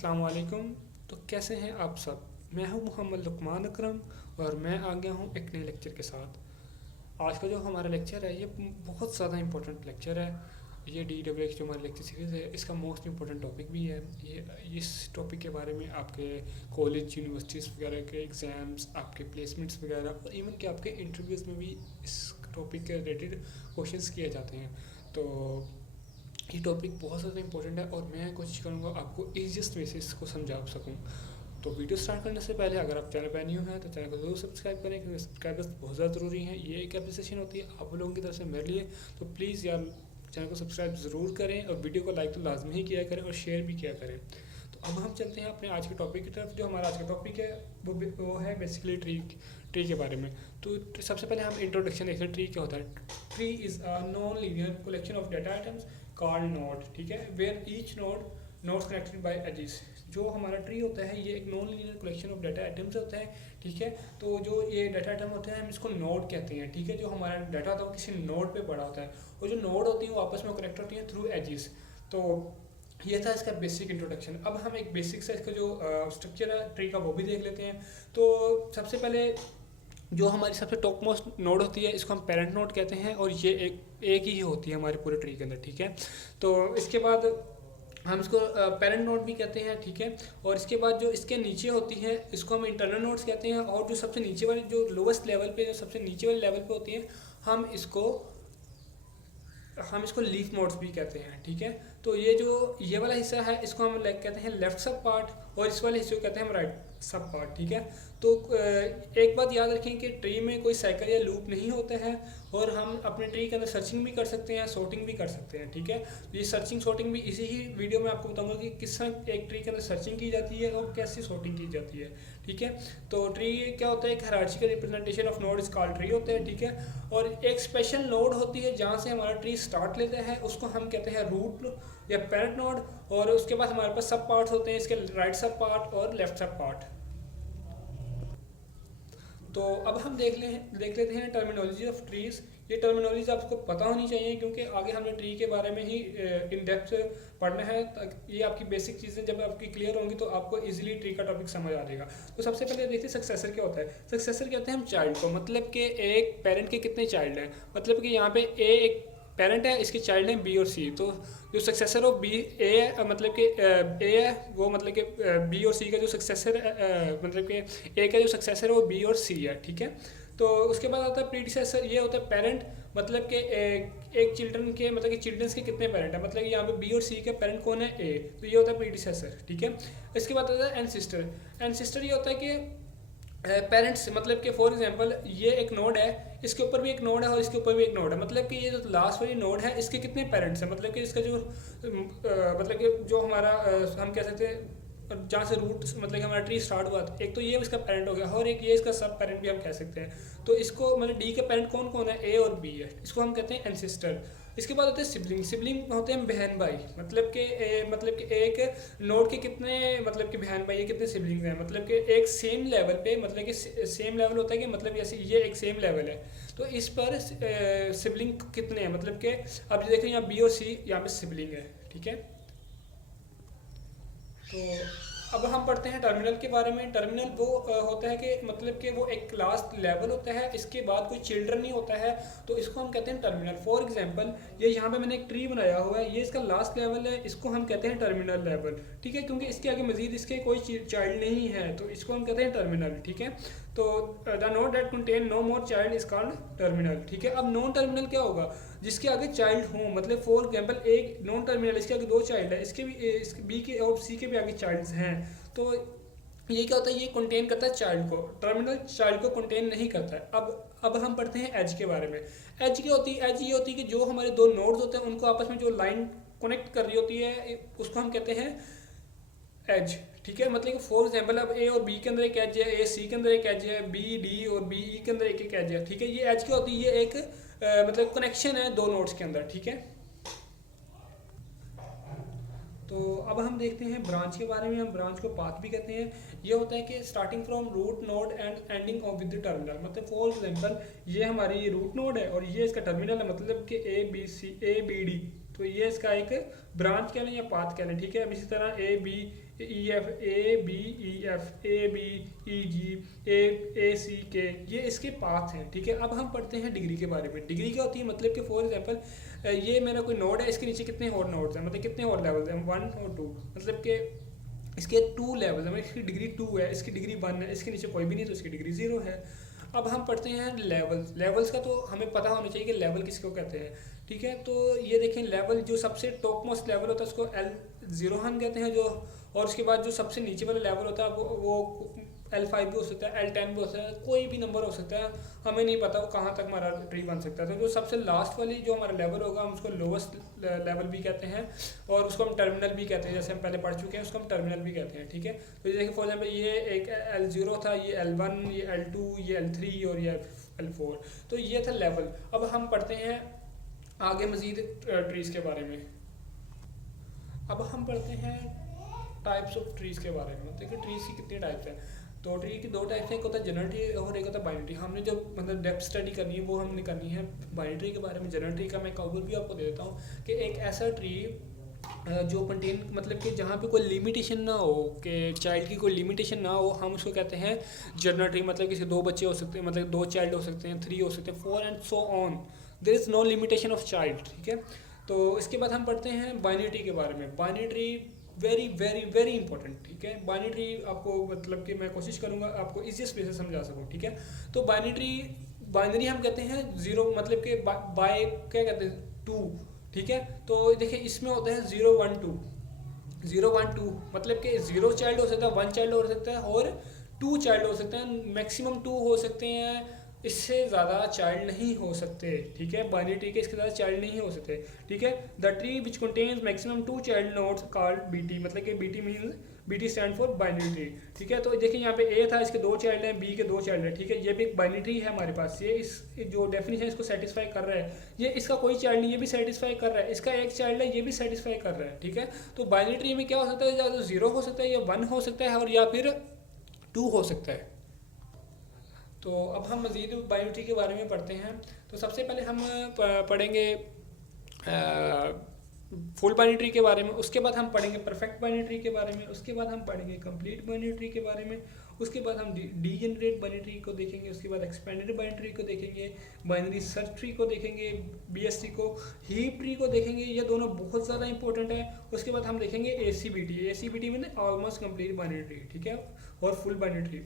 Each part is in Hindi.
अस्सलाम वालेकुम। तो कैसे हैं आप सब? मैं हूं मोहम्मद लुकमान अकरम और मैं आ गया हूं एक नए लेक्चर के साथ। आज का जो हमारा लेक्चर है ये बहुत ज़्यादा इंपॉर्टेंट लेक्चर है। ये DWH जो हमारी लेक्चर सीरीज़ है इसका मोस्ट इंपॉर्टेंट टॉपिक भी है। ये इस टॉपिक के बारे में आपके कॉलेज यूनिवर्सिटीज़ वगैरह के एग्ज़ाम्स, आपके प्लेसमेंट्स वगैरह और इवन कि आपके इंटरव्यूज़ में भी इस टॉपिक के रिलेटेड क्वेश्चंस किए जाते हैं। तो ये टॉपिक बहुत ज़्यादा इंपॉर्टेंट है और मैं कोशिश करूँगा आपको ईजीएस्ट वे से इसको समझा सकूँ। तो वीडियो स्टार्ट करने से पहले अगर आप चैनल पर न्यू हैं तो चैनल को ज़रूर सब्सक्राइब करें, क्योंकि सब्सक्राइबर्स बहुत ज़्यादा ज़रूरी हैं। ये एक एप्रिसिएशन होती है आप लोगों की तरफ से मेरे लिए। तो प्लीज़ यार चैनल को सब्सक्राइब ज़रूर करें और वीडियो को लाइक तो लाजमी ही किया करें और शेयर भी किया करें। तो अब हम चलते हैं अपने आज के टॉपिक की तरफ। जो हमारा आज का टॉपिक है वो है बेसिकली ट्री के बारे में। तो सबसे पहले हम इंट्रोडक्शन देखते हैं ट्री क्या होता है। Tree is a non linear collection of data items called node, ठीक है, where each nodes connected by edges. जो हमारा ट्री होता है ये एक non linear collection of data items होता है, ठीक है। तो जो ये डाटा आइटम होते हैं हम इसको नोड कहते हैं, ठीक है। जो हमारा डाटा होता है वो किसी नोड पे पड़ा होता है और जो नोड होती है वो आपस में कनेक्ट होती हैं थ्रू एजेस। तो ये था इसका बेसिक इंट्रोडक्शन। अब हम एक बेसिक सा इसका जो स्ट्रक्चर है ट्री का वो भी देख लेते हैं। तो सबसे पहले जो हमारी सबसे टॉप मोस्ट नोड होती है इसको हम पेरेंट नोड कहते हैं और ये एक ही होती है हमारे पूरे ट्री के अंदर, ठीक है। तो इसके बाद हम इसको पेरेंट नोड भी कहते हैं, ठीक है। और इसके बाद जो इसके नीचे होती है इसको हम इंटरनल नोड्स कहते हैं। और जो सबसे नीचे वाली जो लोवेस्ट लेवल पे जो सबसे नीचे वाले लेवल पे होती है हम इसको लीफ नोड्स भी कहते हैं, ठीक है। तो ये वाला हिस्सा है इसको हम कहते हैं लेफ्ट सब पार्ट और इस वाले हिस्से को कहते हैं हम राइट सब पार्ट, ठीक है। तो एक बात याद रखें कि ट्री में कोई साइकिल या लूप नहीं होता है और हम अपने ट्री के अंदर सर्चिंग भी कर सकते हैं, सॉर्टिंग भी कर सकते हैं, ठीक है। तो ये सर्चिंग सॉर्टिंग भी इसी ही वीडियो में आपको बताऊंगा कि किस तरह एक ट्री के अंदर सर्चिंग की जाती है और कैसे सॉर्टिंग की जाती है, ठीक है। तो ट्री क्या होता है, एक hierarchical representation of node is called tree होता है, ठीक है। और एक स्पेशल नोड होती है जहाँ से हमारा ट्री स्टार्ट लेता है उसको हम कहते हैं रूट या पेरेंट नोड। और उसके बाद हमारे पास सब पार्ट्स होते हैं, इसके राइट सब पार्ट और लेफ्ट सब पार्ट। तो अब हम देख लेते हैं टर्मिनोलॉजी ऑफ ट्रीज। ये टर्मिनोलॉजी आपको पता होनी चाहिए क्योंकि आगे हमने ट्री के बारे में ही इन डेप्थ पढ़ना है। ये आपकी बेसिक चीज़ें जब आपकी क्लियर होंगी तो आपको इजीली ट्री का टॉपिक समझ आ जाएगा। तो सबसे पहले देखते हैं सक्सेसर क्या होता है। सक्सेसर कहते हैं हम चाइल्ड को, मतलब कि एक पेरेंट के कितने चाइल्ड हैं, मतलब कि यहाँ पे ए एक पेरेंट है, इसके चाइल्ड हैं बी और सी। तो जो सक्सेसर ऑफ बी ए है, मतलब कि ए है वो, मतलब कि बी और सी का जो सक्सेसर मतलब कि ए का जो सक्सेसर है वो बी और सी है, ठीक है। तो उसके बाद आता है प्रीडिसेसर, ये होता है पेरेंट, मतलब कि एक चिल्ड्रन के, मतलब कि चिल्ड्रंस के कितने पेरेंट है, मतलब कि यहाँ पे बी और सी के पेरेंट कौन है, ए। तो ये होता है प्रीडिसेसर, ठीक है। इसके बाद आता है एंसिस्टर। एंसिस्टर ये होता है कि पेरेंट्स, मतलब कि फॉर एग्जांपल ये एक नोड है, इसके ऊपर भी एक नोड है और इसके ऊपर भी एक नोड है, मतलब कि ये जो लास्ट वाली नोड है इसके कितने पेरेंट्स हैं, मतलब कि इसका जो मतलब कि जो हमारा हम कह सकते हैं जहाँ से रूट, मतलब कि हमारा ट्री स्टार्ट हुआ था, एक तो ये इसका पेरेंट हो गया और एक ये इसका सब पेरेंट भी हम कह सकते हैं। तो इसको मतलब डी के पेरेंट कौन कौन है, ए और बी है, इसको हम कहते हैं एंसिस्टर। इसके बाद होते हैं सिबलिंग। सिबलिंग होते हैं बहन भाई, मतलब कि एक नोड के कितने, मतलब कि बहन भाई, ये कितने सिबलिंग्स हैं, मतलब कि एक सेम लेवल पे, मतलब कि सेम लेवल होता है कि मतलब जैसे ये एक सेम लेवल है तो इस पर सिबलिंग कितने हैं, मतलब कि अब देखें यहाँ बी और सी यहाँ पे सिबलिंग है, ठीक है। तो अब हम पढ़ते हैं टर्मिनल के बारे में। टर्मिनल वो होता है कि मतलब कि वो एक लास्ट लेवल होता है, इसके बाद कोई चिल्ड्रन नहीं होता है, तो इसको हम कहते हैं टर्मिनल। फॉर एग्जांपल ये यहाँ पे मैंने एक ट्री बनाया हुआ है, ये इसका लास्ट लेवल है, इसको हम कहते हैं टर्मिनल लेवल, ठीक है, क्योंकि इसके आगे मजीद इसके कोई चाइल्ड नहीं है तो इसको हम कहते हैं टर्मिनल, ठीक है। तो the node that contain no more child is called terminal, ठीक है। अब नॉन टर्मिनल क्या होगा, जिसके आगे चाइल्ड हो, मतलब फॉर एग्जांपल एक नॉन टर्मिनल, इसके आगे दो चाइल्ड है, इसके बी के और सी के भी आगे चाइल्ड्स हैं, तो ये क्या होता है, ये कंटेन करता है चाइल्ड को। टर्मिनल चाइल्ड को कंटेन नहीं करता है। अब हम पढ़ते हैं एज के बारे में। एज क्या होती है, एज ये होती है कि जो हमारे दो नोड्स होते हैं उनको आपस में जो लाइन कनेक्ट कर रही होती है उसको हम कहते हैं एज, ठीक है। मतलब कि फॉर एग्जांपल अब ए और बी के अंदर एक एज है, ए सी के अंदर एक एज है, बी डी और बी ई के अंदर एक एक एज है, ठीक है। ये एज क्या होती है, ये एक मतलब कनेक्शन है दो नोड्स के अंदर, ठीक है। तो अब हम देखते हैं ब्रांच के बारे में। हम ब्रांच को पाथ भी कहते हैं। ये होता है कि starting from root node and ending of with the terminal, मतलब फॉर एग्जांपल ये हमारी रूट नोड है और ये इसका टर्मिनल है, मतलब कि ए बी डी, तो ये इसका एक ब्रांच कह लें या पाथ कह लें, ठीक है। अब इसी तरह A E F A B E F A B E G A C के, ये इसके पाथ हैं, ठीक है। अब हम पढ़ते हैं डिग्री के बारे में। डिग्री क्या होती है, मतलब कि फॉर एग्जांपल ये मेरा कोई नोड है, इसके नीचे कितने और नोड्स हैं, मतलब कितने और लेवल्स हैं, 1 और 2, मतलब कि इसके 2 लेवल्स हैं, मतलब इसकी डिग्री 2 है, इसकी डिग्री 1 है, इसके नीचे कोई भी नहीं तो इसकी डिग्री 0 है। अब हम पढ़ते हैं लेवल्स। लेवल्स का तो हमें पता होना चाहिए कि लेवल किसको कहते हैं, ठीक है। तो ये देखें, लेवल जो सबसे टॉप मोस्ट लेवल होता है उसको L0 हम कहते हैं, जो और उसके बाद जो सबसे नीचे वाला लेवल होता है वो L5 भी हो सकता है, L10 भी हो सकता है, कोई भी नंबर हो सकता है, हमें नहीं पता वो कहाँ तक हमारा ट्री बन सकता है। तो जो सबसे लास्ट वाली जो हमारा लेवल होगा हम उसको लोवेस्ट लेवल भी कहते हैं, और उसको हम टर्मिनल भी कहते हैं, जैसे हम पहले पढ़ चुके हैं, उसको हम टर्मिनल भी कहते हैं, ठीक है। तो ये देखिए फॉर एग्जाम्पल ये एक L0 था, ये L1, ये L2, ये L3 और ये L4, तो ये था लेवल। अब हम पढ़ते हैं आगे मजीद ट्रीज़ के बारे में। अब हम पढ़ते हैं टाइप्स ऑफ ट्रीज़ के बारे में। देखिए ट्रीज़ की कितनी टाइप्स हैं, तो ट्री की 2 टाइप्स हैं, एक होता है जनरल ट्री और एक होता है बाइनरी ट्री। हमने जो मतलब डेप्थ स्टडी करनी है वो हमने करनी है बाइनरी ट्री के बारे में। जनरल ट्री का मैं एक ओवरव्यू आपको दे देता हूँ कि एक ऐसा ट्री जो कंटेन मतलब कि जहाँ पे कोई लिमिटेशन ना हो, कि चाइल्ड की कोई लिमिटेशन ना हो, हम उसको कहते हैं जनरल ट्री। मतलब किसी 2 बच्चे हो सकते हैं, मतलब 2 चाइल्ड हो सकते हैं, 3 हो सकते हैं, 4 and so on, there is no limitation of child, ठीक है। तो इसके बाद हम पढ़ते हैं बाइनरी ट्री के बारे में। Binary tree very very very important, ठीक है। बाइनरी ट्री आपको मतलब कि मैं कोशिश करूँगा आपको ईजीएस्ट वे से समझा सकूँ, ठीक है। तो बाइनरी ट्री, बाइनरी हम कहते हैं 0 मतलब कि बाय क्या कहते हैं 2, ठीक है। तो देखिए इसमें होता है 0 1 2, 0 1 2 मतलब कि 0 चाइल्ड हो सकता है, 1 चाइल्ड हो सकता है और 2 चाइल्ड हो सकते हैं, मैक्सिमम 2 हो सकते हैं, इससे ज़्यादा चाइल्ड नहीं हो सकते, ठीक है। बाइनरी ट्री के इसके ज़्यादा चाइल्ड नहीं हो सकते, ठीक है। The tree which contains maximum 2 child nodes called BT, मतलब कि BT means BT stand for binary tree, ठीक है। तो देखिए यहाँ पे ए था, इसके 2 चाइल्ड हैं, बी के 2 चाइल्ड हैं, ठीक है। ये भी एक बाइनरी ट्री है हमारे पास, ये इस जो डेफिनेशन इसको सेटिस्फाई कर रहा है। ये इसका कोई चाइल्ड नहीं, ये भी सेटिस्फाई कर रहा है, इसका एक चाइल्ड है, ये भी सेटिस्फाई कर रहा है, ठीक है। तो बाइनरी ट्री में क्या हो सकता है, या तो 0 हो सकता है, या 1 हो सकता है, और या फिर 2 हो सकता है। तो अब हम मज़ीद बाइनरी ट्री के बारे में पढ़ते हैं। तो सबसे पहले हम पढ़ेंगे फुल बाइनरी ट्री के बारे में, उसके बाद हम पढ़ेंगे परफेक्ट बाइनरी ट्री के बारे में, उसके बाद हम पढ़ेंगे कंप्लीट बाइनरी ट्री के बारे में, उसके बाद हम डीजेनरेट बाइनरी ट्री को देखेंगे, उसके बाद एक्सपेंडेड बाइनरी ट्री को देखेंगे, बाइनरी सर्च ट्री को देखेंगे, बीएसटी को, हीप ट्री को देखेंगे, ये दोनों बहुत ज़्यादा इंपॉर्टेंट है। उसके बाद हम देखेंगे एसीबीटी में ऑलमोस्ट कंप्लीट बाइनरी ट्री, ठीक है, और फुल बाइनरी ट्री।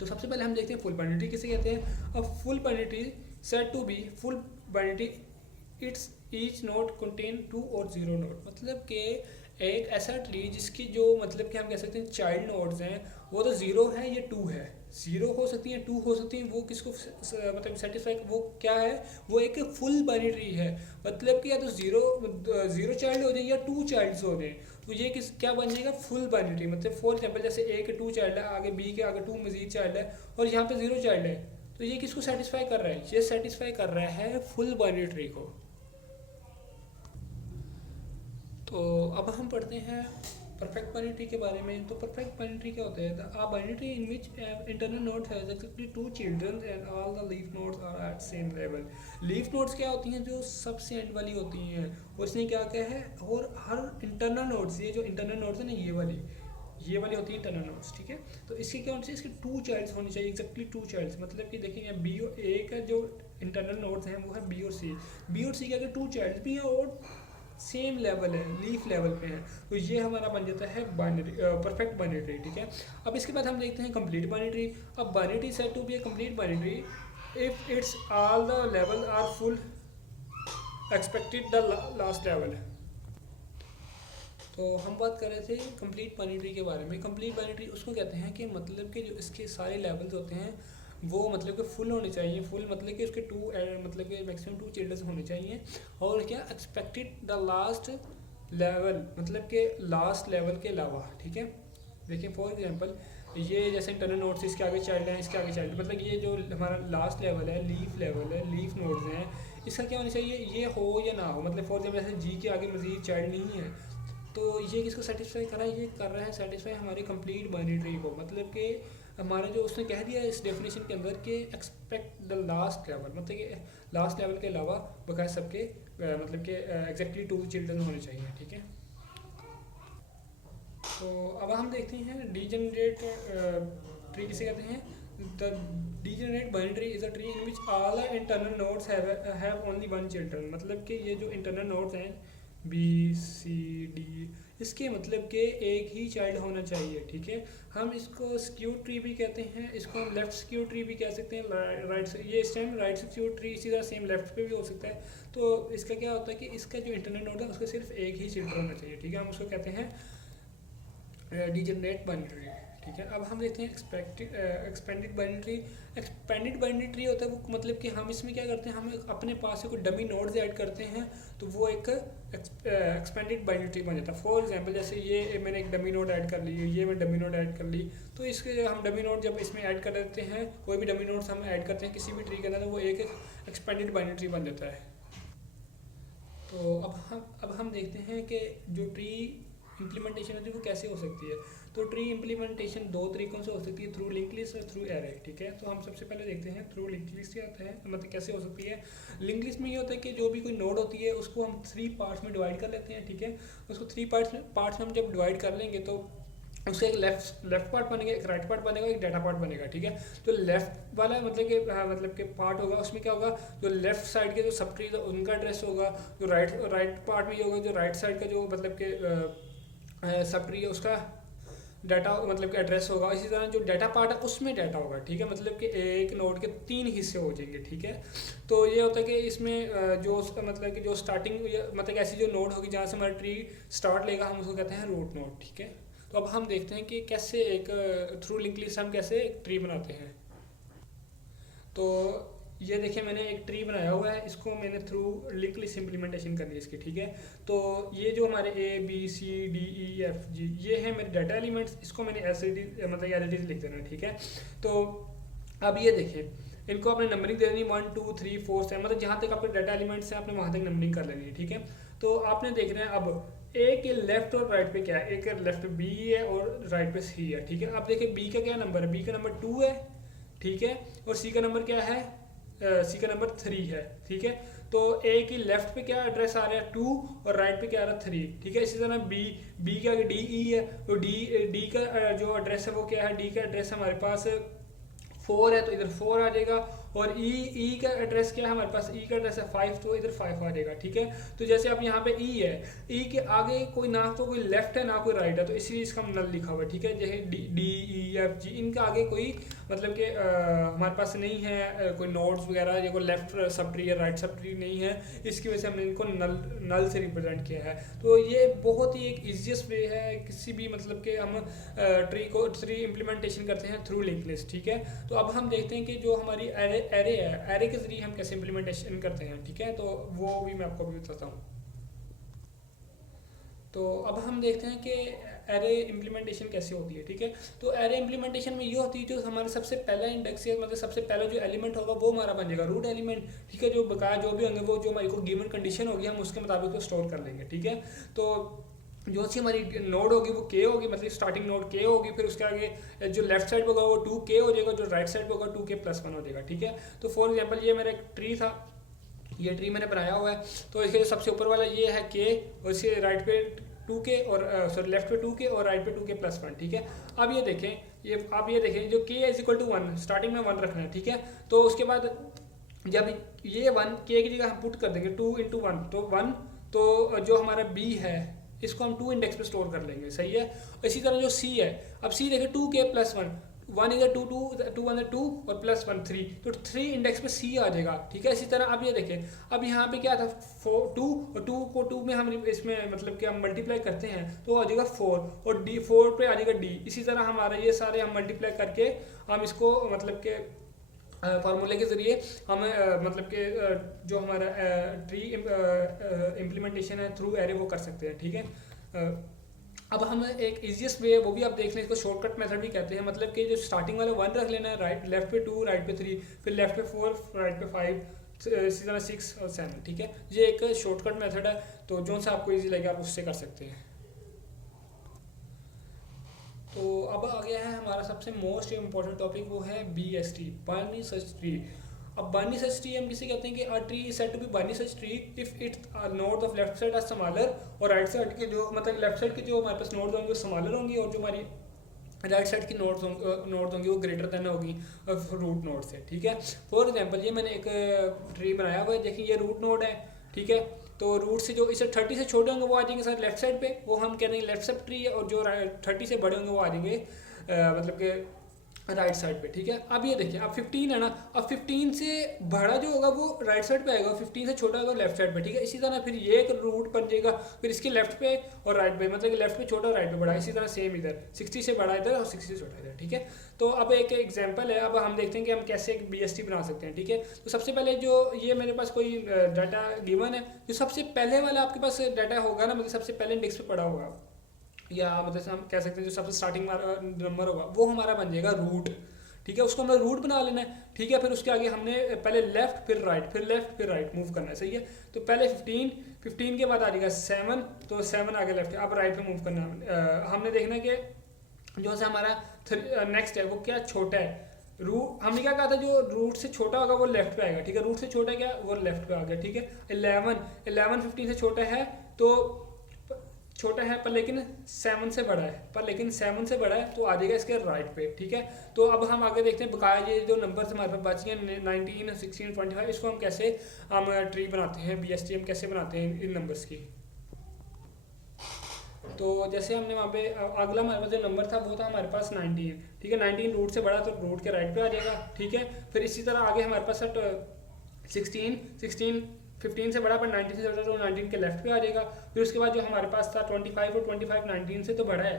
तो सबसे पहले हम देखते हैं फुल बाइनरी ट्री किसे कहते हैं। अब full binary tree said to be full binary tree its each node contain 2 और 0 नोड, मतलब कि एक ऐसा ट्री जिसकी जो मतलब कि हम कह सकते हैं चाइल्ड नोड्स हैं वो तो 0 है या 2 है, 0 हो सकती हैं, 2 हो सकती हैं, वो किसको मतलब सेटिस्फाई, वो क्या है, वो एक फुल बाइनरी ट्री है। मतलब कि या तो 0 चाइल्ड हो जाए या 2 चाइल्ड्स हो जाए, तो ये किस क्या बन जाएगा, फुल बाइनरी ट्री। मतलब फॉर एग्जांपल जैसे ए के 2 चाइल्ड है, आगे बी के आगे 2 मजीद चाइल्ड है, और यहाँ पे 0 चाइल्ड है, तो ये किसको सेटिस्फाई कर रहा है, ये सेटिस्फाई कर रहा है फुल बाइनरी ट्री को। तो अब हम पढ़ते हैं परफेक्ट बाइनरी ट्री के बारे में। तो परफेक्ट बाइनरी ट्री क्या होता है, the binary tree in which internal node has actually 2 children and all the leaf nodes are at same level. Leaf nodes क्या होती हैं, जो सबसे एंड वाली होती हैं, और इसने क्या क्या है, और हर इंटरनल नोड्स, ये जो इंटरनल नोड्स है ना, ये वाली होती है इंटरनल नोड्स, ठीक है। तो इसके क्या होना चाहिए, इसके 2 चाइल्ड्स होने चाहिए, एक्जैक्टली 2 चाइल्ड्स। मतलब कि देखिए बी और ए का जो इंटरनल नोड्स हैं वो है बी और सी, के आगे 2 चाइल्ड्स भी हैं और सेम लेवल है, लीफ लेवल पे है, तो ये हमारा बन जाता है बाइनरी परफेक्ट बाइनरी ट्री, ठीक है। अब इसके बाद हम देखते हैं कंप्लीट बाइनरी ट्री। अब binary tree said to be a complete binary tree if its all the level are full expected the last level. तो हम बात कर रहे थे कंप्लीट बाइनरी ट्री के बारे में। कंप्लीट बाइनरी ट्री उसको कहते हैं कि मतलब कि जो इसके सारे लेवल्स होते हैं वो मतलब कि फुल होने चाहिए, फुल मतलब कि उसके 2 मतलब कि मैक्सिमम 2 चिल्ड्रन होने चाहिए, और क्या एक्सपेक्टेड द लास्ट लेवल, मतलब कि लास्ट लेवल के अलावा, ठीक है। देखिए फॉर एग्जांपल ये जैसे इंटरनल नोड्स, इसके आगे चाइल्ड है, इसके आगे चाइल्ड, मतलब ये जो हमारा लास्ट लेवल है, लीफ नोड्स हैं, इसका क्या होना चाहिए, ये हो या ना हो। मतलब फॉर एग्जाम्पल जैसे जी के आगे मजीद चाइल्ड नहीं है, तो ये किसको सेटिस्फाई कर रहा है, ये कर रहा है सेटिस्फाई हमारी कंप्लीट बाइनरी ट्री को। मतलब कि हमारे जो उसने कह दिया इस डेफिनेशन के अंदर कि एक्सपेक्ट द लास्ट लेवल, मतलब कि लास्ट लेवल के अलावा बकाया सबके मतलब कि एग्जैक्टली 2 चिल्ड्रन होने चाहिए, ठीक है। तो अब हम देखते हैं डीजेनरेट ट्री किसे कहते हैं। The degenerate binary is a tree in which all internal nodes have only one children. मतलब कि ये जो इंटरनल नोड्स हैं बी सी डी, इसके मतलब कि एक ही चाइल्ड होना चाहिए, ठीक है। हम इसको स्क्यू ट्री भी कहते हैं, इसको हम लेफ्ट स्क्यू ट्री भी कह सकते हैं। राइट से ये इस टाइम राइट स्क्यू ट्री इसी तरह सेम लेफ्ट पे भी हो सकता है। तो इसका क्या होता है कि इसका जो इंटरनल नोड है उसका सिर्फ एक ही चिल्ड्रन होना चाहिए, ठीक है। हम उसको कहते हैं डीजनरेट बाइनरी, ठीक है। अब हम देखते हैं expanded binary tree. Expanded binary tree होता है वो मतलब कि हम इसमें क्या करते हैं, हम अपने पास से कोई डमी नोड्स ऐड करते हैं तो वो एक एक्सपेंडेड बाइनरी ट्री बन जाता है। फॉर एग्जांपल जैसे ये मैंने एक डमी नोड ऐड कर ली, ये मैं डमी नोड ऐड कर ली, तो इसके हम डमी नोड जब इसमें ऐड कर देते हैं, कोई भी डमी नोड्स हम ऐड करते हैं किसी भी ट्री के अंदर, तो वो एक एक्सपेंडेड बाइनरी ट्री बन जाता है। तो अब हम देखते हैं कि जो ट्री इम्प्लीमेंटेशन होती है वो कैसे हो सकती है। तो ट्री इम्प्लीमेंटेशन दो तरीकों से हो सकती है, थ्रू लिंक लिस्ट और थ्रू एरे, ठीक है। तो हम सबसे पहले देखते हैं थ्रू लिंक लिस्ट क्या होता है, मतलब कैसे हो सकती है। लिंक लिस्ट में ये होता है कि जो भी कोई नोड होती है उसको हम 3 पार्ट्स में डिवाइड कर लेते हैं, ठीक है। उसको 3 पार्ट्स में हम जब डिवाइड कर लेंगे तो उसका एक लेफ्ट पार्ट बनेगा, एक राइट पार्ट बनेगा, एक डाटा पार्ट बनेगा, ठीक है। जो लेफ्ट वाला मतलब कि पार्ट होगा उसमें क्या होगा, जो लेफ्ट साइड के जो सब ट्रीज है उनका एड्रेस होगा। जो राइट पार्ट में ये होगा जो राइट साइड का जो मतलब कि सब ट्री है उसका डाटा मतलब कि एड्रेस होगा। इसी तरह जो डाटा पार्ट है उसमें डाटा होगा, ठीक है। मतलब कि एक नोड के 3 हिस्से हो जाएंगे, ठीक है। तो ये होता है कि इसमें जो मतलब कि जो स्टार्टिंग मतलब ऐसी जो नोड होगी जहाँ से हमारा ट्री स्टार्ट लेगा हम उसको कहते हैं रूट नोड, ठीक है। तो अब हम देखते हैं कि कैसे एक थ्रू लिंक लिस्ट हम कैसे एक ट्री बनाते हैं। तो ये देखिए मैंने एक ट्री बनाया हुआ है, इसको मैंने थ्रू लिंक लिस्ट इम्प्लीमेंटेशन करनी है इसकी, ठीक है। तो ये जो हमारे A B C D E F G ये है मेरे डाटा एलिमेंट्स, इसको मैंने मतलब एज इट इज लिख देना है, ठीक है। तो अब ये देखिए इनको आपने नंबरिंग दे देनी 1 2 3 4 7, मतलब जहाँ तक आपके डाटा एलिमेंट्स हैं आपने वहाँ तक नंबरिंग कर लेनी है, ठीक है। तो आपने देखना है अब ए के लेफ्ट और राइट पे क्या है, ए के लेफ्ट बी है और राइट पे सी है, ठीक है। अब देखिए बी का क्या नंबर है, बी का नंबर 2 है, ठीक है। और सी का नंबर क्या है, सी का नंबर 3 है, ठीक है। तो ए की लेफ्ट पे क्या एड्रेस आ रहा है 2 और राइट पे क्या आ रहा है 3, ठीक है। इसी तरह बी का डी ई है, तो डी का जो एड्रेस है वो क्या है, डी का एड्रेस हमारे पास 4 है तो इधर 4 आ जाएगा। और ई का एड्रेस क्या है हमारे पास, ई का एड्रेस है 5 तो इधर 5 आ जाएगा, ठीक है। तो जैसे अब यहाँ पे ई है, ई के आगे कोई ना तो कोई लेफ्ट है ना कोई राइट है, तो इसीलिए इसका नल लिखा हुआ है, ठीक है। जैसे डी ई एफ जी इनका आगे कोई मतलब कि हमारे पास नहीं है कोई नोड्स वगैरह, ये कोई लेफ्ट सब ट्री या राइट सब ट्री नहीं है, इसकी वजह से हमने इनको नल से रिप्रेजेंट किया है। तो ये बहुत ही एक ईजीएस्ट वे है किसी भी मतलब कि हम ट्री इम्प्लीमेंटेशन करते हैं थ्रू लिंक लिस्ट, ठीक है। तो अब हम देखते हैं कि जो हमारी एरे है, एरे के जरिए हम कैसे इम्प्लीमेंटेशन करते हैं, ठीक है। तो वो भी मैं आपको अभी बताता हूँ। तो अब हम देखते हैं कि एरे इम्प्लीमेंटेशन कैसे होती है, ठीक है। तो एरे इम्प्लीमेंटेशन में ये होती है जो हमारे सबसे पहला इंडेक्स है, मतलब सबसे पहला जो एलिमेंट होगा वो हमारा बन जाएगा रूट एलिमेंट, ठीक है। जो बकाया जो भी होंगे वो जो हमारी को गिवन कंडीशन होगी हम उसके मुताबिक तो स्टोर कर लेंगे, ठीक है। तो जो सी हमारी नोड होगी वो के होगी, मतलब स्टार्टिंग नोड के होगी, फिर उसके आगे जो लेफ्ट साइड पे होगा वो 2k हो जाएगा, जो राइट साइड पे होगा 2k+1 हो जाएगा, ठीक है। तो फॉर एग्जांपल ये मेरा एक ट्री था, ये ट्री मैंने बनाया हुआ है, तो इसके सबसे ऊपर वाला ये है k और इसके राइट पे 2k और सॉरी लेफ्ट पे 2k और राइट पे 2k+1, ठीक है। अब ये देखें जो k is equal to 1 starting में 1 रखना है, ठीक है। तो उसके बाद जब ये 1 k की जगह हम पुट कर देंगे 2 × 1 तो 1, तो जो हमारा b है इसको हम 2 इंडेक्स पे स्टोर कर लेंगे, सही है। इसी तरह जो c है, अब c देखें 2k+1, 1 इधर 2 1 2 और +1 3, तो 3 इंडेक्स पे c आ जाएगा, ठीक है। इसी तरह अब ये देखें, अब यहाँ पे क्या था 2 और 2 को 2 में हम इसमें मतलब कि हम मल्टीप्लाई करते हैं तो आ जाएगा 4 और d 4 पे आ जाएगा d। इसी तरह हमारा ये सारे हम मल्टीप्लाई करके हम इसको मतलब के फार्मूले के ज़रिए हम मतलब कि जो हमारा ट्री इम्प्लीमेंटेशन है थ्रू एरे वो कर सकते हैं, ठीक है। अब हम एक इजीएस्ट वे वो भी आप देख लें, इसको शॉर्टकट मेथड भी कहते हैं, मतलब कि जो स्टार्टिंग वाला 1 रख लेना है, राइट लेफ्ट पे 2 राइट पे 3 फिर लेफ्ट पे 4 राइट पे 5 इसी तरह 6 और 7, ठीक है। ये एक शॉर्टकट मेथड है, तो जो सा आपको ईजी लगे आप उससे कर सकते हैं। तो अब आ गया है हमारा सबसे मोस्ट इम्पॉर्टेंट टॉपिक, वो है BST बाइनरी सर्च ट्री। अब बाइनरी सर्च ट्री हम किसे कहते हैं कि a tree is said to be binary search tree if its node of left side are smaller और राइट साइड के जो मतलब लेफ्ट साइड के जो हमारे पास नोड्स होंगे वो स्मॉलर होंगी और जो हमारी राइट साइड की नोड्स होंगी वो ग्रेटर देन होगी रूट नोड से, ठीक है। फॉर एग्जांपल ये मैंने एक ट्री बनाया हुआ है, देखिए ये रूट नोड है, ठीक है। तो रूट से जो इसे 30 से छोटे होंगे वो आ जाएंगे सर लेफ्ट साइड पे, वो हम कह रहे हैं लेफ्ट सब ट्री है, और जो 30 से बड़े होंगे वो आ जाएंगे मतलब कि राइट साइड पे, ठीक है। अब ये देखिए अब 15 है ना, अब 15 से बड़ा जो होगा वो राइट साइड पे आएगा, 15 से छोटा होगा लेफ्ट साइड पे, ठीक है। इसी तरह फिर ये एक रूट बन जाएगा, फिर इसके लेफ्ट पे और राइट पे, मतलब कि लेफ्ट पे छोटा और राइट पे बड़ा, इसी तरह सेम इधर 60 से बड़ा इधर और 60 से छोटा इधर, ठीक है। तो अब एक एग्जाम्पल है, अब हम देखते हैं कि हम कैसे एक BST बना सकते हैं, ठीक है। तो सबसे पहले जो ये मेरे पास कोई डाटा गिवन है, जो सबसे पहले वाला आपके पास डाटा होगा ना, मतलब सबसे पहले इंडेक्स पे पड़ा होगा, या मतलब हम कह सकते हैं जो सबसे स्टार्टिंग नंबर होगा वो हमारा बन जाएगा रूट, ठीक है। उसको हमें रूट बना लेना है, ठीक है। फिर उसके आगे हमने पहले लेफ्ट फिर राइट फिर लेफ्ट फिर राइट मूव करना है, सही है। तो पहले 15 के बाद आ जाएगा 7, तो 7 आगे लेफ्ट, अब राइट पे मूव करना है। हमने देखना है कि जो से हमारा नेक्स्ट है वो क्या छोटा है, रूट हमने क्या कहा था जो रूट से छोटा होगा वो लेफ्ट पे आएगा, ठीक है। रूट से छोटा क्या वो लेफ्ट पे आ गया, ठीक है। 11 15 से छोटा है तो छोटा है पर लेकिन 7 से बड़ा है, पर लेकिन 7 से बड़ा है तो आ जाएगा इसके राइट पे, ठीक है। तो अब हम आगे देखते हैं बकाया ये जो नंबर हमारे पास बच गए 19 16 25, इसको हम कैसे हम ट्री बनाते हैं, BST हम कैसे बनाते हैं इन नंबर्स की। तो जैसे हमने वहाँ पे अगला हमारे पास जो नंबर था वो था हमारे पास 19, ठीक है। 19 रूट से बड़ा तो रूट के राइट पे आ जाएगा, ठीक है। फिर इसी तरह आगे हमारे पास 16 15 से बड़ा पर 19 से छोटा तो 19 के लेफ्ट पे आ जाएगा। फिर उसके बाद जो हमारे पास था 25 और 25 19 से तो बड़ा है,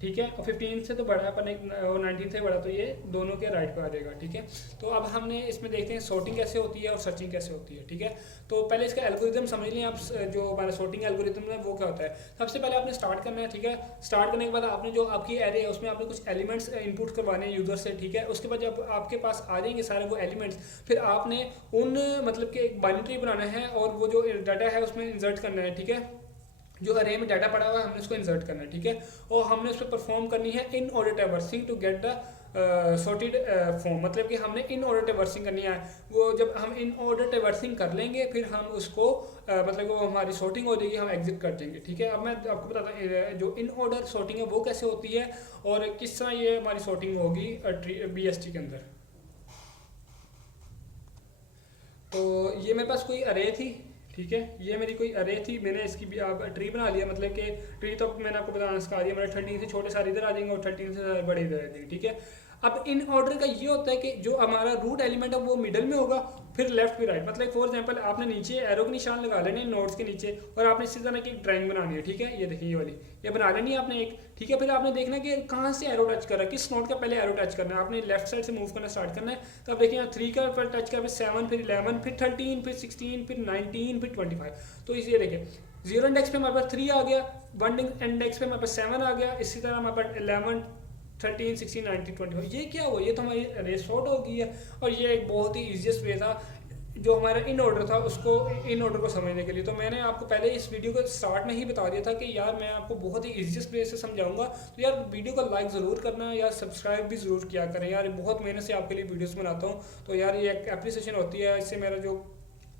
ठीक है, और 15 से तो बड़ा है पर 19 से बड़ा, तो ये दोनों के राइट पे आ जाएगा, ठीक है। तो अब हमने इसमें देखते हैं सॉर्टिंग कैसे होती है और सर्चिंग कैसे होती है, ठीक है। तो पहले इसका एल्गोरिथम समझ लें आप, जो हमारा सॉर्टिंग एल्गोरिथम है वो क्या होता है। सबसे पहले आपने स्टार्ट करना है, ठीक है। स्टार्ट करने के बाद आपने जो आपकी एरे है उसमें आपने कुछ एलिमेंट्स इनपुट करवाने हैं यूजर से, ठीक है। उसके बाद जब आपके पास आ जाएंगे सारे वो एलिमेंट्स, फिर आपने उन मतलब कि एक बाइनरी ट्री बनाना है और वो जो डाटा है उसमें इंसर्ट करना है, ठीक है। जो अरे में डाटा पड़ा हुआ है हमने उसको इंसर्ट करना है, ठीक है। और हमने उस पर परफॉर्म करनी है in order traversing to get the sorted form, मतलब कि हमने इन ऑर्डर ट्रैवर्सिंग करनी है। वो जब हम इन ऑर्डर ट्रैवर्सिंग कर लेंगे फिर हम उसको मतलब वो हमारी सॉर्टिंग हो जाएगी, हम एग्जिट कर देंगे, ठीक है। अब मैं आपको बताता हूँ जो इन ऑर्डर सॉर्टिंग है वो कैसे होती है और किस तरह ये हमारी सॉर्टिंग होगी BST के अंदर। तो ये मेरे पास कोई अरे थी, ठीक है, ये मेरी कोई अरे थी, मैंने इसकी भी आप ट्री बना लिया, मतलब कि ट्री तो मैंने आपको बताना सिखा दिया, मेरे 13 से छोटे सारे इधर आ जाएंगे और 13 से बड़े इधर आ जाएंगे, ठीक है। अब इन ऑर्डर का ये होता है कि जो हमारा रूट एलिमेंट है वो मिडल में होगा, फिर लेफ्ट फिर राइट, मतलब फॉर एग्जांपल आपने नीचे एरो के निशान लगा लेने नोड्स के नीचे और आपने इसी तरह की एक ड्राइंग बनानी है, ठीक है। ये देखिए ये वाली ये बना लेनी है आपने एक, ठीक है। फिर आपने देखना है कि कहाँ से एरो टच कर रहा है, किस नोड का पहले एरो टच करना है, आपने लेफ्ट साइड से मूव करना स्टार्ट करना है। तो आप देखिए 3 का पर टच कर, फिर 7 फिर 11 फिर 13 फिर 16 फिर 19 फिर 25। तो इसे देखिए 0 इंडेक्स पे हमारे पास 3 आ गया, 1 इंडेक्स पे हमारे पास 7 आ गया, इसी तरह हमारे पास 11 13 16 19 25। ये क्या हुआ, ये तो हमारी रेस शॉर्ट हो गई है। और ये एक बहुत ही ईजीएस्ट वे था जो हमारा इन ऑर्डर था उसको इन ऑर्डर को समझने के लिए। तो मैंने आपको पहले इस वीडियो को स्टार्ट में ही बता दिया था कि यार मैं आपको बहुत ही ईजीएस्ट वे से समझाऊंगा, तो यार वीडियो को लाइक ज़रूर करना, यार सब्सक्राइब भी ज़रूर किया करें यार, बहुत मेहनत से आपके लिए वीडियोस बनाता हूँ। तो यार ये एक एप्रिसिएशन होती है, इससे मेरा जो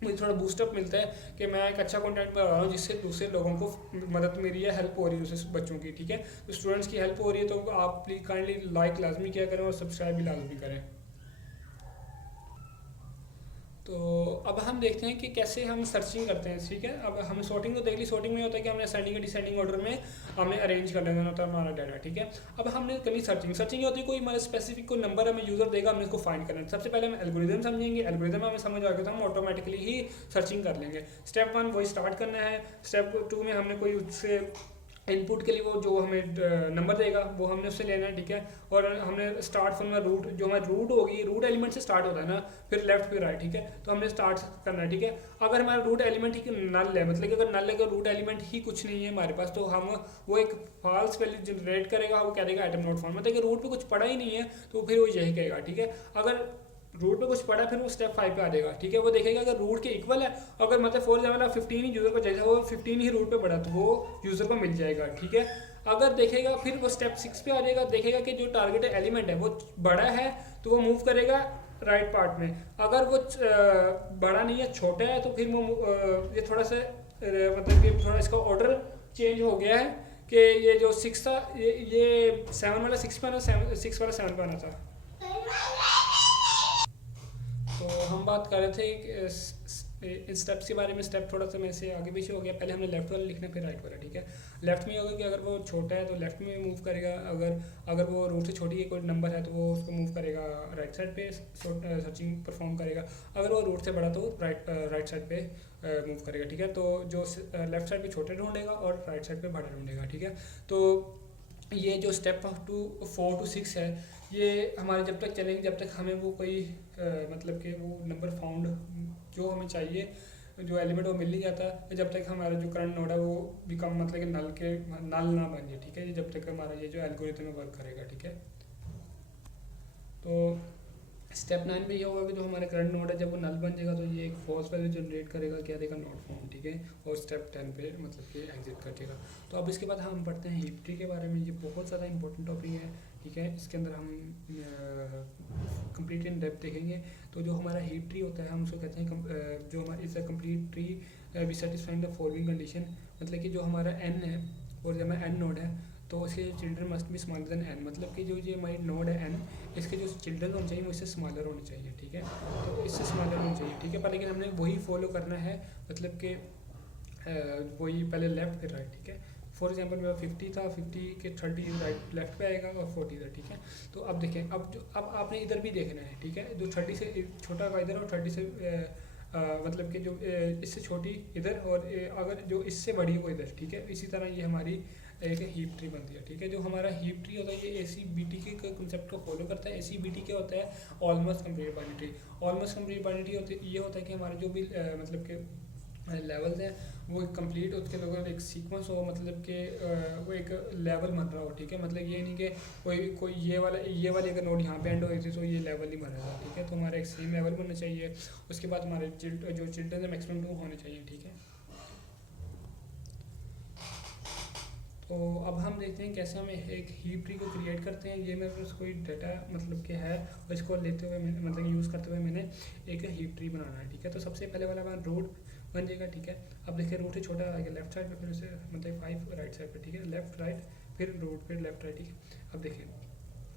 मुझे थोड़ा बूस्टअप मिलता है कि मैं एक अच्छा कंटेंट बना रहा हूँ जिससे दूसरे लोगों को मदद मेरी है, हेल्प हो रही है दूसरे बच्चों की, ठीक है। तो स्टूडेंट्स की हेल्प हो रही है, तो आप प्लीज़ काइंडली लाइक लाजमी किया करें और सब्सक्राइब भी लाजमी करें। तो अब हम देखते हैं कि कैसे हम सर्चिंग करते हैं, ठीक है। अब हम सॉर्टिंग तो देख ली, सॉर्टिंग में होता है कि हमने असेंडिंग और डिसेंडिंग ऑर्डर में हमने अरेंज कर लेना होता है हमारा डाटा, ठीक है। अब हमने करनी सर्चिंग, सर्चिंग होती है कोई हमारा स्पेसिफिक कोई नंबर हमें यूजर देगा, हमने इसको फाइंड करना है। सबसे पहले हम एल्गोरिथम समझेंगे, एल्गोरिथम हमें समझ आ गया तो हम ऑटोमेटिकली ही सर्चिंग कर लेंगे। स्टेप 1 वही स्टार्ट करना है, स्टेप 2 में हमने कोई उससे इनपुट के लिए वो जो हमें नंबर देगा वो हमने उससे लेना है, ठीक है। और हमने स्टार्ट फ्रॉम रूट, जो हमारी रूट होगी, रूट एलिमेंट से स्टार्ट होता है ना, फिर लेफ्ट फिर राइट, ठीक है। तो हमने स्टार्ट करना है, ठीक है। अगर हमारा रूट एलिमेंट ही नल है, मतलब कि अगर नल है अगर रूट एलिमेंट ही कुछ नहीं है हमारे पास, तो हम वो एक फॉल्स वैल्यू जनरेट करेगा, वो कह देगा आइटम नॉट फाउंड, मतलब कि रूट पे कुछ पड़ा ही नहीं है तो फिर वो यही कहेगा, ठीक है। अगर रूट पे कुछ पड़ा फिर वो स्टेप 5 पे आ जाएगा, ठीक है। वो देखेगा अगर रूट के इक्वल है, अगर मतलब फॉर एग्जाम्पल 15 ही यूजर को चाहिए, वो 15 ही रूट पे पड़ा तो वो यूजर को मिल जाएगा, ठीक है। अगर देखेगा फिर वो स्टेप 6 पे आ जाएगा, देखेगा कि जो टारगेट एलिमेंट है वो बड़ा है तो वो मूव करेगा राइट पार्ट में। अगर वो बड़ा नहीं है, छोटा है, तो फिर वो ये थोड़ा सा मतलब कि थोड़ा इसका ऑर्डर चेंज हो गया है कि ये जो 6 था, ये 7 वाला 6 पे आना, 6 वाला 7 पे आना था। तो हम बात कर रहे थे इन स्टेप्स के बारे में। स्टेप थोड़ा सा मेरे से आगे पीछे हो गया। पहले हमने लेफ्ट वाला लिखना, फिर राइट वाला, ठीक है। लेफ्ट में होगा कि अगर वो छोटा है तो लेफ्ट में मूव करेगा, अगर वो रूट से छोटी है कोई नंबर है तो वो उसको मूव करेगा राइट साइड पे, सर्चिंग परफॉर्म करेगा। अगर वो रूट से बड़ा तो राइट साइड पे मूव करेगा, ठीक है। तो जो लेफ्ट साइड पे छोटे ढूंढेगा और राइट साइड पे बड़ा ढूंढेगा, ठीक है। तो ये जो स्टेप 4 to 6 है, ये हमारे जब तक चलेंगे जब तक हमें वो कोई मतलब कि वो नंबर फाउंड जो हमें चाहिए, जो एलिमेंट वो मिल नहीं जाता, जब तक हमारा जो करंट नोड है वो बिकम मतलब कि नल ना बन जाए, ठीक है। ये जब तक हमारा ये जो एल्गोरिथम वर्क करेगा, ठीक है। तो स्टेप 9 में ये होगा कि जो हमारा करंट नोड है जब वो नल बन जाएगा तो ये एक फॉल्स वैल्यू जनरेट करेगा, क्या देगा, नॉट फाउंड, ठीक है। और स्टेप 10 पे मतलब कि एग्जिट कर देगा। तो अब इसके बाद हम पढ़ते हैं हीप ट्री के बारे में। ये बहुत ज़्यादा इंपॉर्टेंट टॉपिक है, ठीक है। इसके अंदर हम कंप्लीट इन डेप्थ देखेंगे। तो जो हमारा हीप ट्री होता है हम उसको कहते हैं जो हमारा is a complete tree be satisfying the following condition. मतलब कि जो हमारा एन है और जब हमारा एन नोड है तो इसके children must be smaller than n. मतलब कि जो ये हमारी नोड है एन, इसके जो चिल्ड्रन होने चाहिए वो इससे स्मॉलर होने चाहिए, ठीक है। तो इससे स्मॉलर होने चाहिए, ठीक है। पर लेकिन हमने वही फॉलो करना है, मतलब कि वही पहले लेफ्ट फिर राइट, ठीक है। फॉर एग्जांपल मेरा 50 था, 50 के 30 राइट लेफ्ट पे आएगा और 40 इधर, ठीक है। तो अब देखें, अब आपने इधर भी देखना है, ठीक है। जो 30 से छोटा का इधर और 30 से मतलब कि जो इससे छोटी इधर और अगर जो इससे बड़ी वो इधर, ठीक है। इसी तरह ये हमारी एक हीप ट्री बनती है, ठीक है। जो हमारा हीप ट्री होता है ये ACBT के कंसेप्ट को फॉलो करता है। ACBT क्या होता है, almost complete binary tree. Almost complete binary tree ये होता है कि हमारे जो भी मतलब के लेवल्स हैं वो कंप्लीट उसके लोगों एक सीक्वेंस हो, मतलब कि वो एक लेवल बन रहा हो, ठीक है। मतलब ये नहीं कि कोई ये वाली अगर नोड यहाँ पे एंड हो थी तो ये लेवल नहीं बनेगा, ठीक है। तो हमारा एक सेम लेवल बनना चाहिए। उसके बाद हमारे जो चिल्ड्रन है मैक्सिमम 2 होने चाहिए, ठीक है। तो अब हम देखते हैं कैसे हम एक हीप ट्री को क्रिएट करते हैं। ये मेरे पास कोई डाटा मतलब कि है और इसको लेते हुए मतलब यूज़ करते हुए मैंने एक हीप ट्री बनाना है, ठीक है। तो सबसे पहले वाला हमारा रूट बन जाएगा, ठीक है। अब देखिए रूट से छोटा आएगा लेफ्ट साइड पे, फिर उसे मतलब 5 राइट साइड पे, ठीक है। लेफ्ट राइट फिर रूट फिर लेफ्ट राइट, ठीक है। अब देखिए,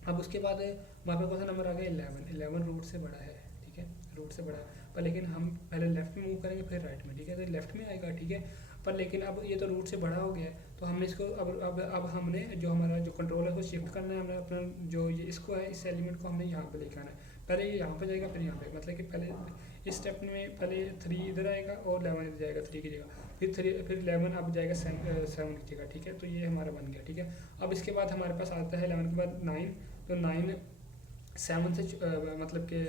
अब उसके बाद हमारे पास कौन सा नंबर आ गया, 11 रूट से बड़ा है, ठीक है। रूट से बड़ा पर लेकिन हम पहले लेफ्ट में मूव करेंगे फिर राइट में, ठीक है। तो लेफ्ट में आएगा, ठीक है। पर लेकिन अब ये तो रूट से बड़ा हो गया है तो हमने इसको अब हमने जो हमारा जो कंट्रोल है उसको शिफ्ट करना है। हमें अपना जो ये इसको है, इस एलिमेंट को हमने यहाँ पे लेके आना है। पहले ये यहाँ पे जाएगा फिर यहाँ पे, मतलब कि पहले इस स्टेप में पहले 3 इधर आएगा और 11 इधर जाएगा 3 की जगह, फिर 11 अब जाएगा 7 की जगह, ठीक है। तो ये हमारा बन गया, ठीक है। अब इसके बाद हमारे पास आता है 11 के बाद 9, तो 9 7 से मतलब के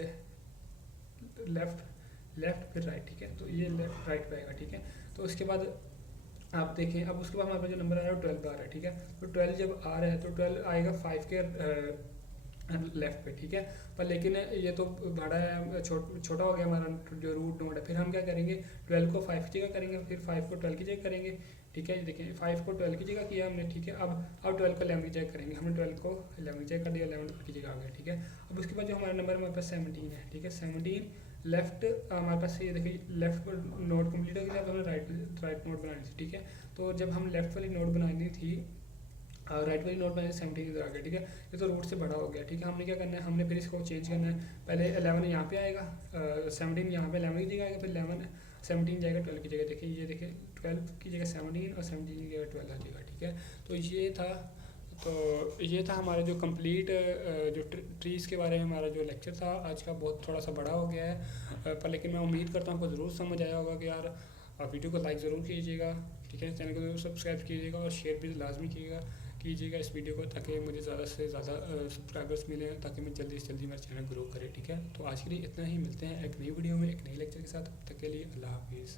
लेफ्ट फिर राइट, ठीक है। तो ये लेफ्ट राइट पे आएगा, ठीक है। तो उसके बाद आप देखें, अब उसके बाद हमारे पास जो नंबर आ रहा है 12 आ रहा है, ठीक है। तो 12 जब आ रहा है तो 12 आएगा 5 के लेफ्ट पे, ठीक है। पर लेकिन ये तो बड़ा है, छोटा हो गया हमारा जो रूट नोड है। फिर हम क्या करेंगे, 12 को 5 की जगह करेंगे, फिर 5 को 12 की जगह करेंगे, ठीक है। देखिए 5 को 12 की जगह किया हमने, ठीक है। अब 12 को 11 की जगह करेंगे, हमने 12 को 11 की जगह कर दिया, 11 की जगह आ गया, ठीक है। अब उसके बाद जो हमारा नंबर हमारे पास 17 है, ठीक है। 17 लेफ्ट हमारे पास ये देखिए लेफ्ट नोड कंप्लीट हो गया, अब हमें राइट नोड बनानी थी, ठीक है। तो जब हम लेफ्ट वाली नोड बनानी थी राइट वाली नोट बनानी 17 इधर आ गया, ठीक है। ये तो रूट से बड़ा हो गया, ठीक है। हमने क्या करना है, हमने फिर इसको चेंज करना है। पहले 11 यहाँ पे आएगा, 17 यहाँ पे 11 की जगह आएगा, फिर 11 17 जाएगा 12 की जगह। देखिए ये देखिए 12 की जगह 17 और 17 की जगह 12 आ जाएगा, ठीक है। तो ये था हमारा जो कंप्लीट जो ट्रीज़ के बारे में हमारा जो लेक्चर था आज का। बहुत थोड़ा सा बड़ा हो गया है पर लेकिन मैं उम्मीद करता हूँ आपको ज़रूर समझ आया होगा कि यार आप वीडियो को लाइक ज़रूर कीजिएगा, ठीक है। चैनल को ज़रूर सब्सक्राइब कीजिएगा और शेयर भी लाजमी कीजिएगा इस वीडियो को, ताकि मुझे ज़्यादा से ज़्यादा सब्सक्राइबर्स मिले, ताकि मैं जल्दी से जल्दी मेरा चैनल ग्रो करे, ठीक है। तो आज के लिए इतना ही, मिलते हैं एक नई वीडियो में एक नई लेक्चर के साथ। तब तक के लिए अल्लाह हाफिज़।